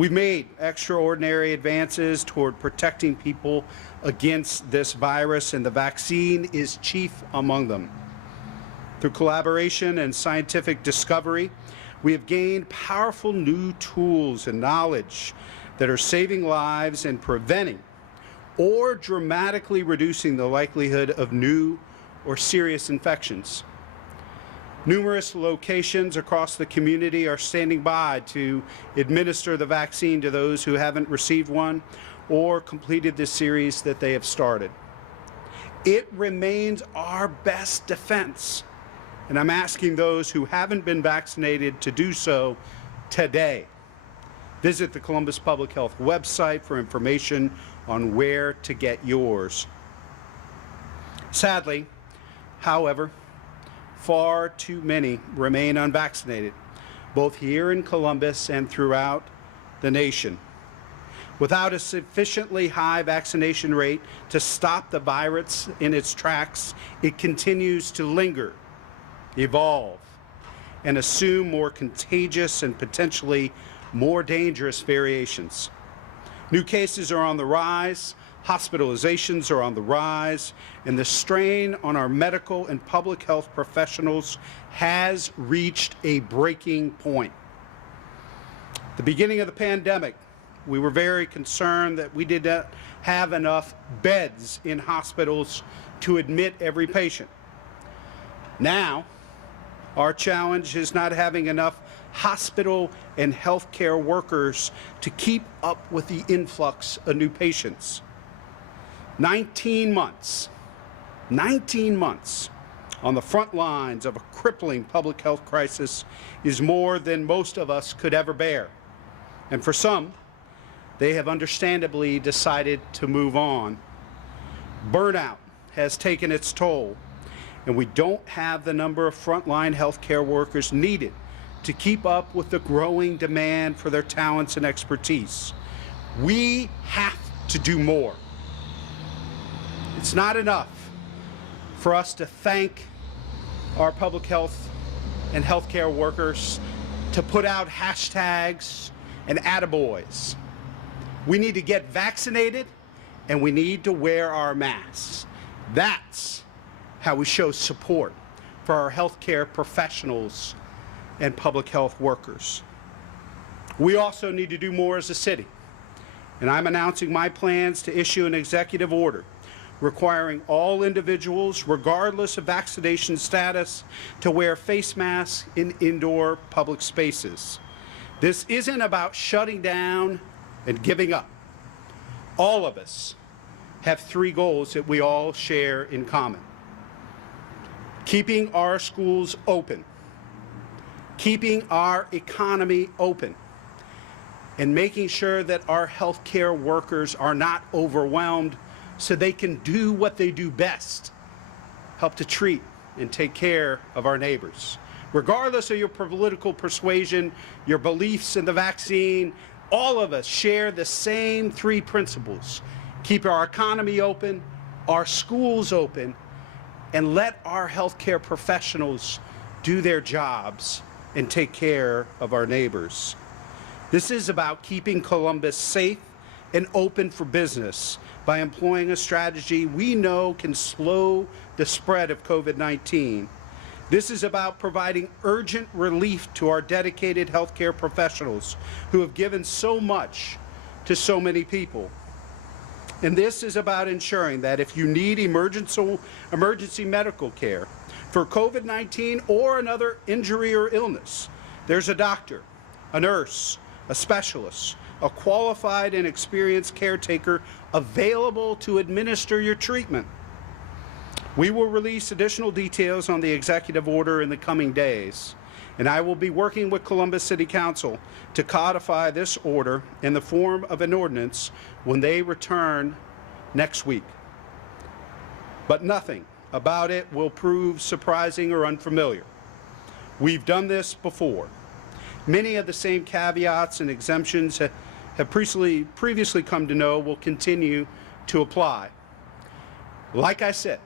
We've made extraordinary advances toward protecting people against this virus, and the vaccine is chief among them. Through collaboration and scientific discovery, we have gained powerful new tools and knowledge that are saving lives and preventing or dramatically reducing the likelihood of new or serious infections. Numerous locations across the community are standing by to administer the vaccine to those who haven't received one or completed the series that they have started. It remains our best defense, and I'm asking those who haven't been vaccinated to do so today. Visit the Columbus Public Health website for information on where to get yours. Sadly, however, far too many remain unvaccinated, both here in Columbus and throughout the nation. Without a sufficiently high vaccination rate to stop the virus in its tracks, it continues to linger, evolve, and assume more contagious and potentially more dangerous variations. New cases are on the rise, hospitalizations are on the rise, and the strain on our medical and public health professionals has reached a breaking point. At the beginning of the pandemic, we were very concerned that we did not have enough beds in hospitals to admit every patient. Now, our challenge is not having enough hospital and healthcare workers to keep up with the influx of new patients. 19 months on the front lines of a crippling public health crisis is more than most of us could ever bear. And for some, they have understandably decided to move on. Burnout has taken its toll, and we don't have the number of frontline healthcare workers needed to keep up with the growing demand for their talents and expertise. We have to do more. It's not enough for us to thank our public health and healthcare workers, to put out hashtags and attaboys. We need to get vaccinated, and we need to wear our masks. That's how we show support for our healthcare professionals and public health workers. We also need to do more as a city, and I'm announcing my plans to issue an executive order requiring all individuals, regardless of vaccination status, to wear face masks in indoor public spaces. This isn't about shutting down and giving up. All of us have three goals that we all share in common: keeping our schools open, keeping our economy open, and making sure that our healthcare workers are not overwhelmed so they can do what they do best: help to treat and take care of our neighbors. Regardless of your political persuasion, your beliefs in the vaccine, all of us share the same three principles: keep our economy open, our schools open, and let our healthcare professionals do their jobs and take care of our neighbors. This is about keeping Columbus safe and open for business by employing a strategy we know can slow the spread of COVID-19. This is about providing urgent relief to our dedicated healthcare professionals who have given so much to so many people. And this is about ensuring that if you need emergency medical care for COVID-19 or another injury or illness, there's a doctor, a nurse, a specialist, a qualified and experienced caretaker available to administer your treatment. We will release additional details on the executive order in the coming days, and I will be working with Columbus City Council to codify this order in the form of an ordinance when they return next week. But nothing about it will prove surprising or unfamiliar. We've done this before. Many of the same caveats and exemptions have previously come to know will continue to apply. Like I said,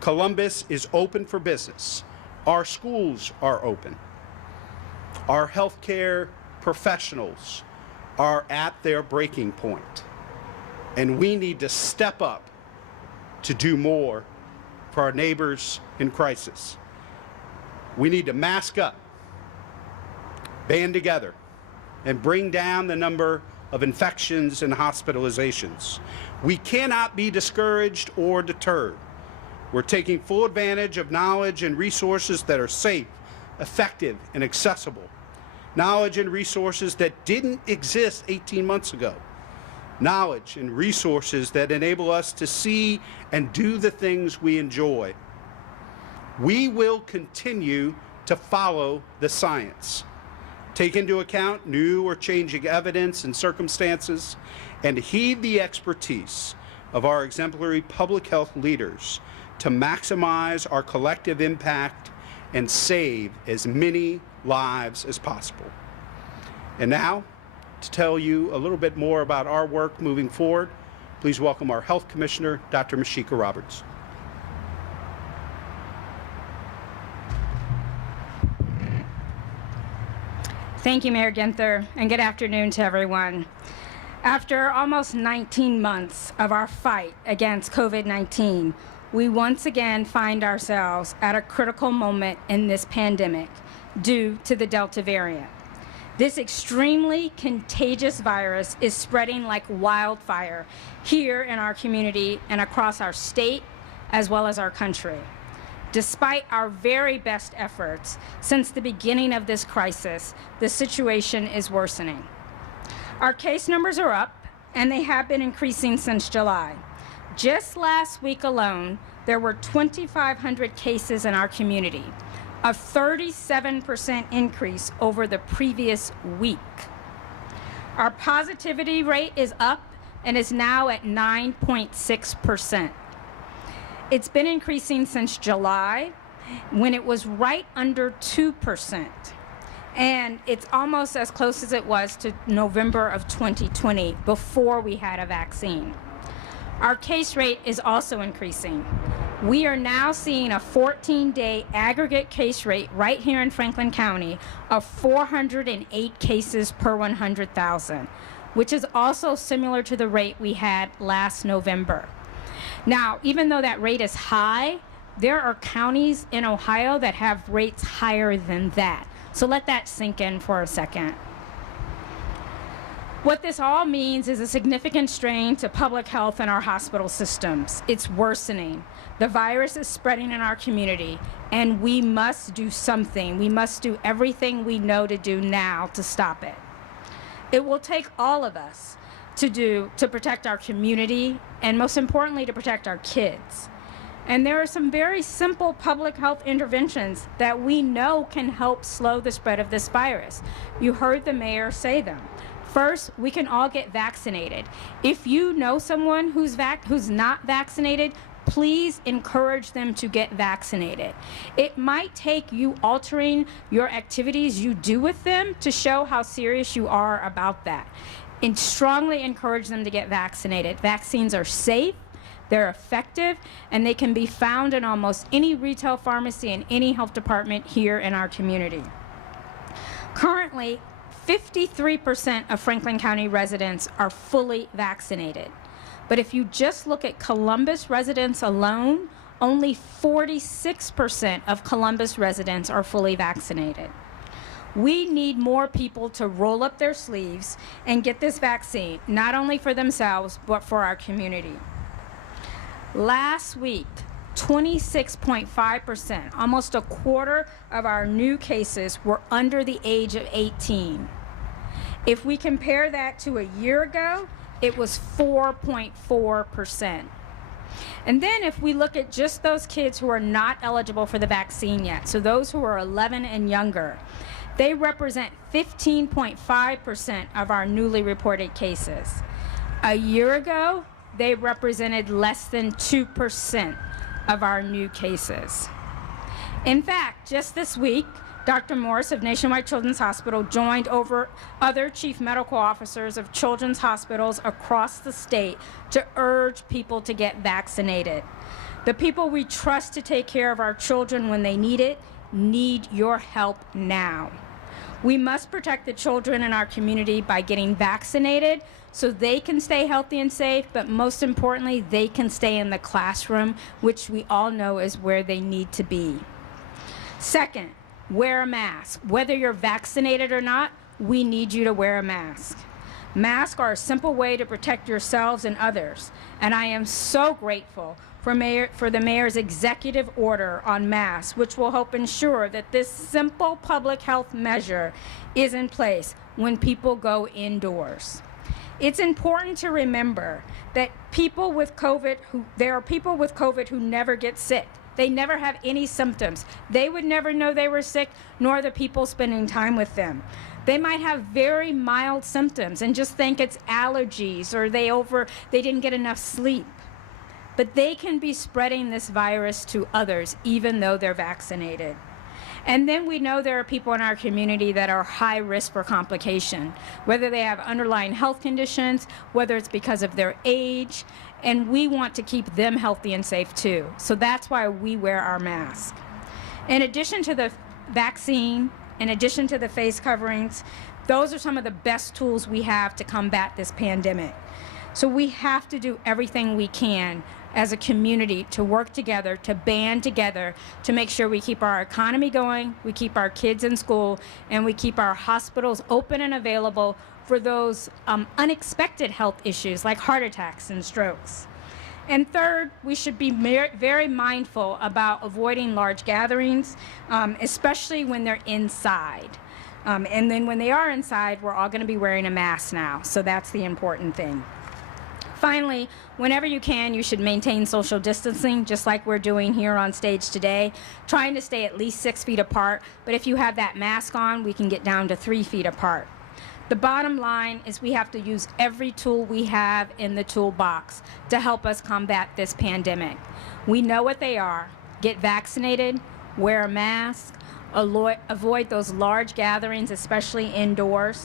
Columbus is open for business. Our schools are open. Our healthcare professionals are at their breaking point, and we need to step up to do more for our neighbors in crisis. We need to mask up, band together, and bring down the number of infections and hospitalizations. We cannot be discouraged or deterred. We're taking full advantage of knowledge and resources that are safe, effective, and accessible. Knowledge and resources that didn't exist 18 months ago. Knowledge and resources that enable us to see and do the things we enjoy. We will continue to follow the science, take into account new or changing evidence and circumstances, and heed the expertise of our exemplary public health leaders to maximize our collective impact and save as many lives as possible. And now, to tell you a little bit more about our work moving forward, please welcome our Health Commissioner, Dr. Mashika Roberts. Thank you, Mayor Ginther, and good afternoon to everyone. After almost 19 months of our fight against COVID-19, we once again find ourselves at a critical moment in this pandemic due to the Delta variant. This extremely contagious virus is spreading like wildfire here in our community and across our state as well as our country. Despite our very best efforts since the beginning of this crisis, the situation is worsening. Our case numbers are up, and they have been increasing since July. Just last week alone, there were 2,500 cases in our community, a 37% increase over the previous week. Our positivity rate is up and is now at 9.6%. It's been increasing since July, when it was right under 2%. And it's almost as close as it was to November of 2020, before we had a vaccine. Our case rate is also increasing. We are now seeing a 14-day aggregate case rate right here in Franklin County of 408 cases per 100,000, which is also similar to the rate we had last November. Now, even though that rate is high, there are counties in Ohio that have rates higher than that. So let that sink in for a second. What this all means is a significant strain to public health in our hospital systems. It's worsening. The virus is spreading in our community, and we must do something. We must do everything we know to do now to stop it. It will take all of us to protect our community, and most importantly, to protect our kids. And there are some very simple public health interventions that we know can help slow the spread of this virus. You heard the mayor say them. First, we can all get vaccinated. If you know someone who's not vaccinated, please encourage them to get vaccinated. It might take you altering your activities you do with them to show how serious you are about that. And strongly encourage them to get vaccinated. Vaccines are safe, they're effective, and they can be found in almost any retail pharmacy and any health department here in our community. Currently, 53% of Franklin County residents are fully vaccinated. But if you just look at Columbus residents alone, only 46% of Columbus residents are fully vaccinated. We need more people to roll up their sleeves and get this vaccine, not only for themselves, but for our community. Last week, 26.5%, almost a quarter of our new cases were under the age of 18. If we compare that to a year ago, it was 4.4%. And then if we look at just those kids who are not eligible for the vaccine yet, so those who are 11 and younger, they represent 15.5% of our newly reported cases. A year ago, they represented less than 2% of our new cases. In fact, just this week, Dr. Morris of Nationwide Children's Hospital joined over other chief medical officers of children's hospitals across the state to urge people to get vaccinated. The people we trust to take care of our children when they need it need your help now. We must protect the children in our community by getting vaccinated so they can stay healthy and safe, but most importantly, they can stay in the classroom, which we all know is where they need to be. Second, wear a mask. Whether you're vaccinated or not, we need you to wear a mask. Masks are a simple way to protect yourselves and others, and I am so grateful for the Mayor's executive order on masks, which will help ensure that this simple public health measure is in place when people go indoors. It's important to remember that there are people with COVID who never get sick. They never have any symptoms. They would never know they were sick, nor the people spending time with them. They might have very mild symptoms and just think it's allergies or they didn't get enough sleep. But they can be spreading this virus to others even though they're vaccinated. And then we know there are people in our community that are high risk for complication, whether they have underlying health conditions, whether it's because of their age, and we want to keep them healthy and safe too. So that's why we wear our mask. In addition to the vaccine, in addition to the face coverings, those are some of the best tools we have to combat this pandemic. So we have to do everything we can as a community to work together, to band together, to make sure we keep our economy going, we keep our kids in school, and we keep our hospitals open and available for those unexpected health issues like heart attacks and strokes. And third, we should be very mindful about avoiding large gatherings, especially when they're inside. And then when they are inside, we're all going to be wearing a mask now, so that's the important thing. Finally, whenever you can, you should maintain social distancing, just like we're doing here on stage today, trying to stay at least 6 feet apart, but if you have that mask on, we can get down to 3 feet apart. The bottom line is we have to use every tool we have in the toolbox to help us combat this pandemic. We know what they are. Get vaccinated, wear a mask, avoid those large gatherings, especially indoors.